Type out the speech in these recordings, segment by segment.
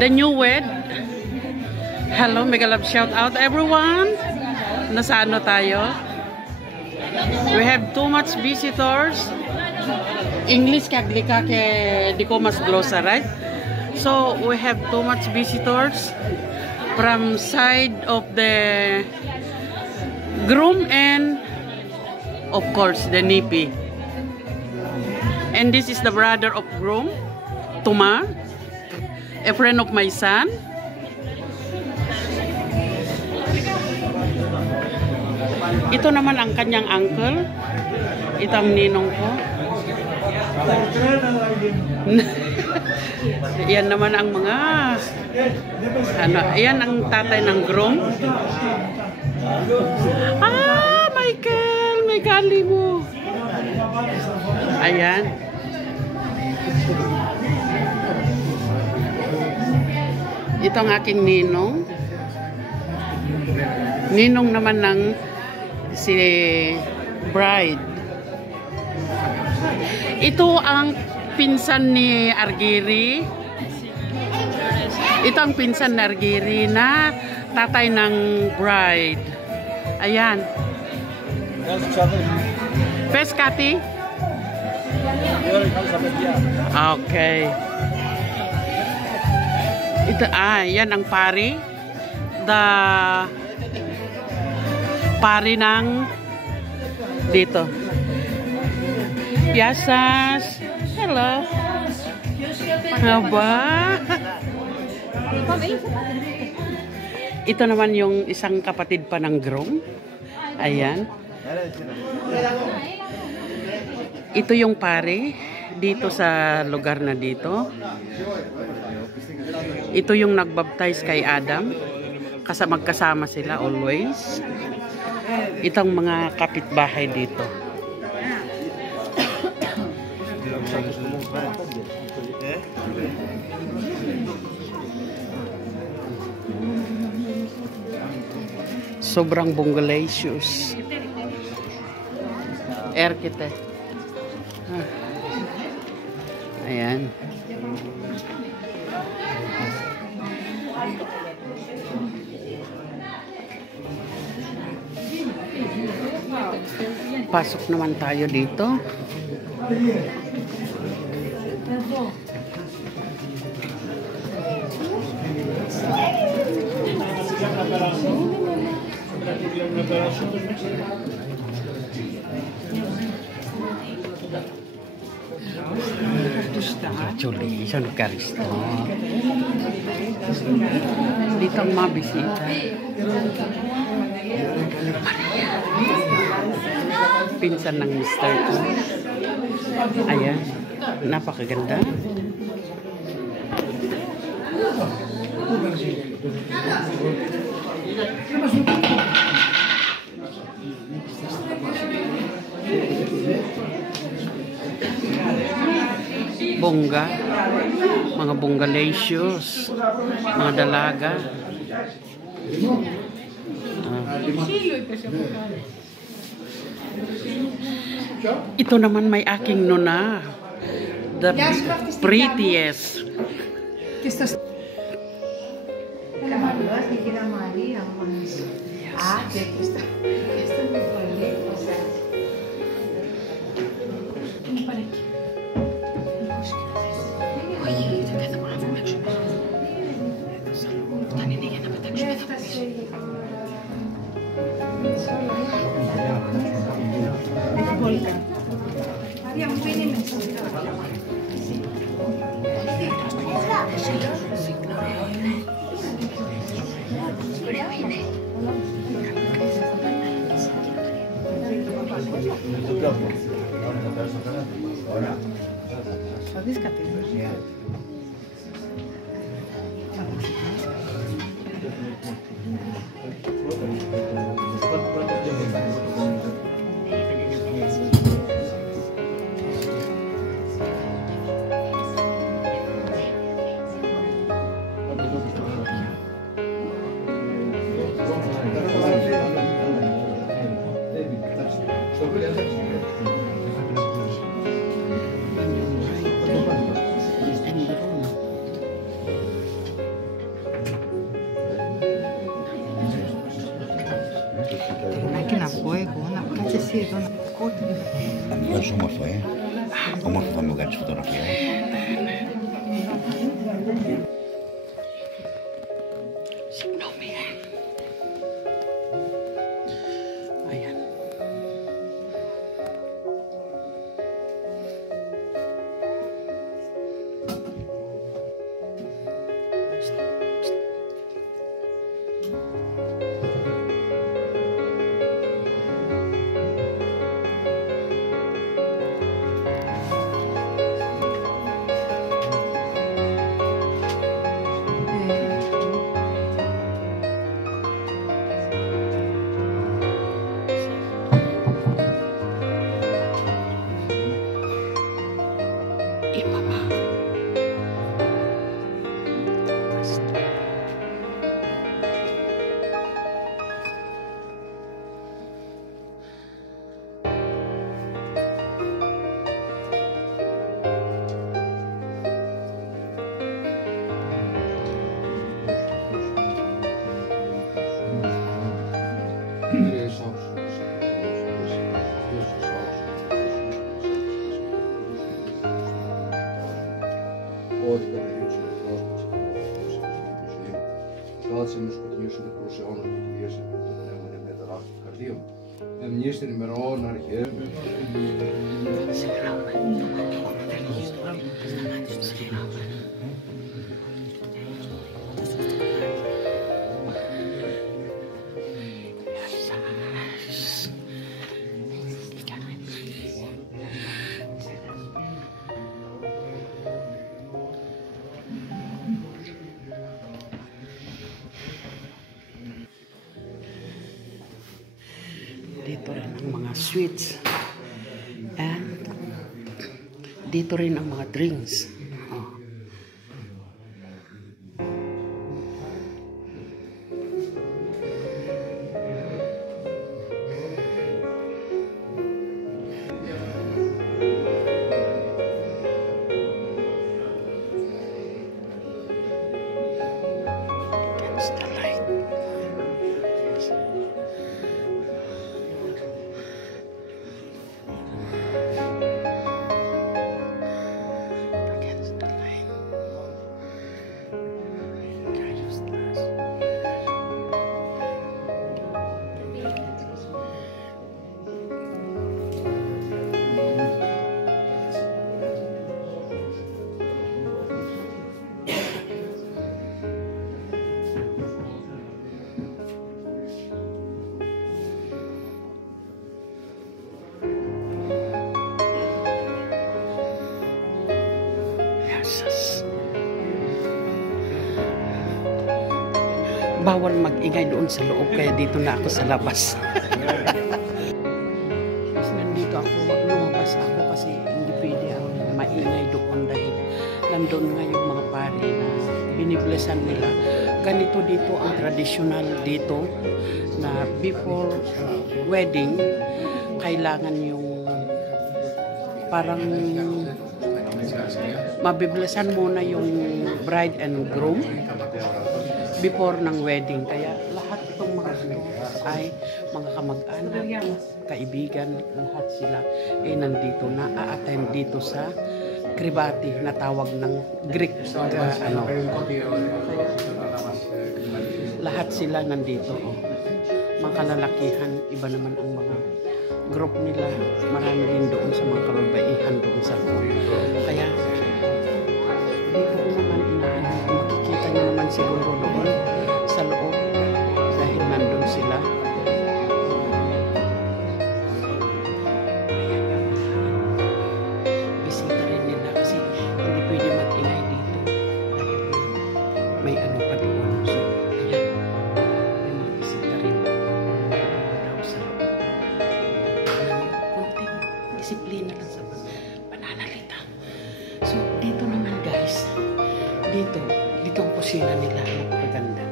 The new wed. Hello, mega love shout out everyone. Nasa ano tayo? We have too much visitors. English kaglika ke di ko mas glosa, right? So we have too much visitors from side of the groom and of course the nipi. And this is the brother of groom, Tuma, a friend of my son. Ito naman ang kanyang uncle. Ito ang ninong ko. Yan naman ang mga yan ang tatay ng groom. Michael, may gali mo. Ayan. Ito ang aking ninong. Ninong naman ng si bride. Ito ang pinsan ni Argiri. Ito ang pinsan ni Argiri na tatay ng bride. Ayan. First Kati? Okay. Ito, yan ang pari. The pari ng dito. Piasas. Hello. Haba. Ito naman yung isang kapatid pa ng groom. Ayan. Ito yung pari dito sa lugar na dito. Ito yung nagbaptize kay Adam. Magkasama sila always. Itong mga kapitbahay dito. Sobrang bonggalicious. Erkite. Ayan. Pasok naman tayo dito. Actually, siya nagkaristo. Dito ang mabisita. Maria. Pinsan ng Mr. ko. Ayan. Napakaganda. Bongga. Mga bonggalicious. Mga dalaga. Ito naman may aking nona. The prettiest. Máquina fuego, una cachecita, una coisa. Mas uma foi? Uma foi o meu gato de fotografia. Ayan. Minister numero uno, Dito rin ang mga sweets. And dito rin ang mga drinks. Oh. Against the light. Against the light. Yes. Bawal mag-ingay doon sa loob, kaya dito na ako sa labas. Kasi nandito ako, lumabas ako kasi hindi pwede ako maingay doon dahil nandun nga yung mga pari na biniblesan nila. Ganito dito ang traditional dito na before wedding, kailangan yung parang mabiblesan muna yung bride and groom before ng wedding. Kaya lahat itong mga ito ay mga kamag-anak, kaibigan, lahat sila ay nandito na a-attend dito sa kribati na tawag ng Greek lahat sila nandito. Mga kalalakihan, iba naman ang mga group nila, marami din doon sa mga kababaihan doon sa loob. Kaya dito ko naman inaano, makikita nyo naman siguro doon sa loob dahil nandun sila. Bisita rin nila kasi hindi pwede mag-ingay dito dahil may ano pa doon. So, ayan, may mga bisita rin daw sa loob. Kunting disiplina lang sa pananalita. So, dito naman guys, dito ang kusina nila, napakaganda.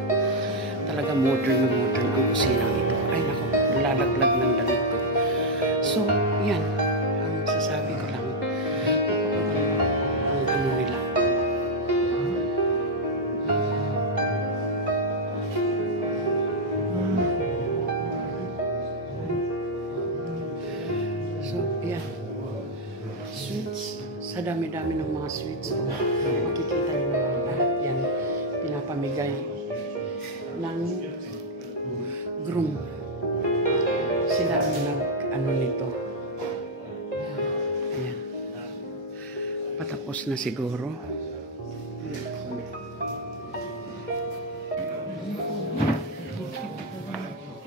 Talaga modern na modern ang kusina ito. Ay nako, nalalaglag ng damit ko. So, yan, ang sasabi ko lang, napakaganda ang ano nila. Sa dami-dami ng mga sweets, makikita niyo naman lahat yan pinapamigay ng groom. Sila ang nag-ano nito. Ayan. Patapos na siguro.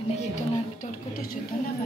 Ito na, ito ko ito na ba?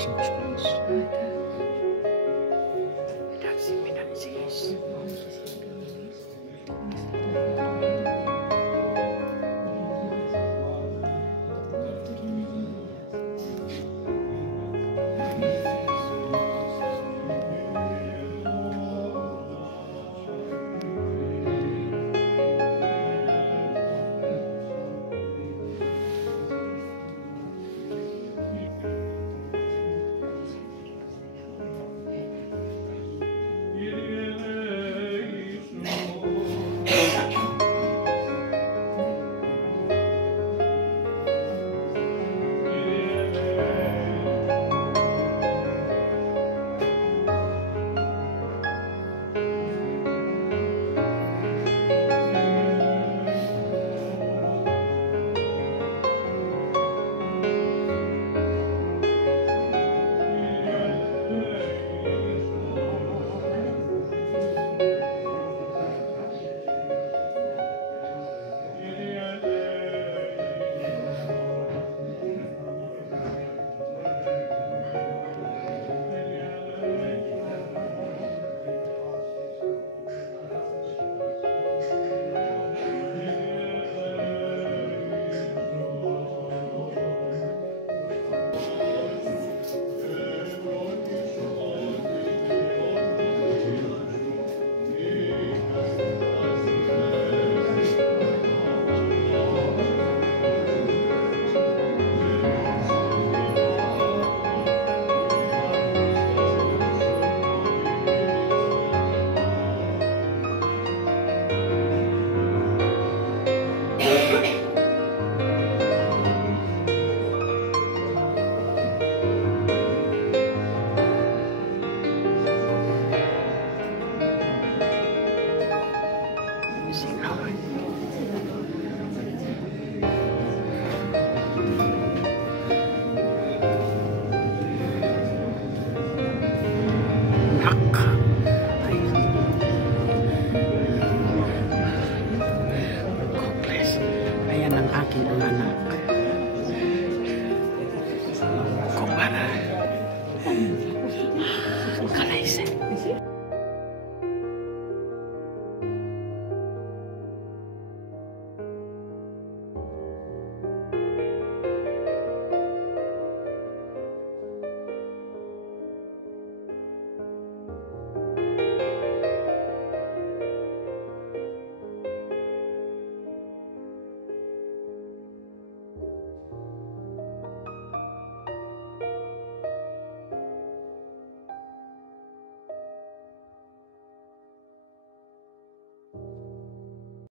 São as coisas.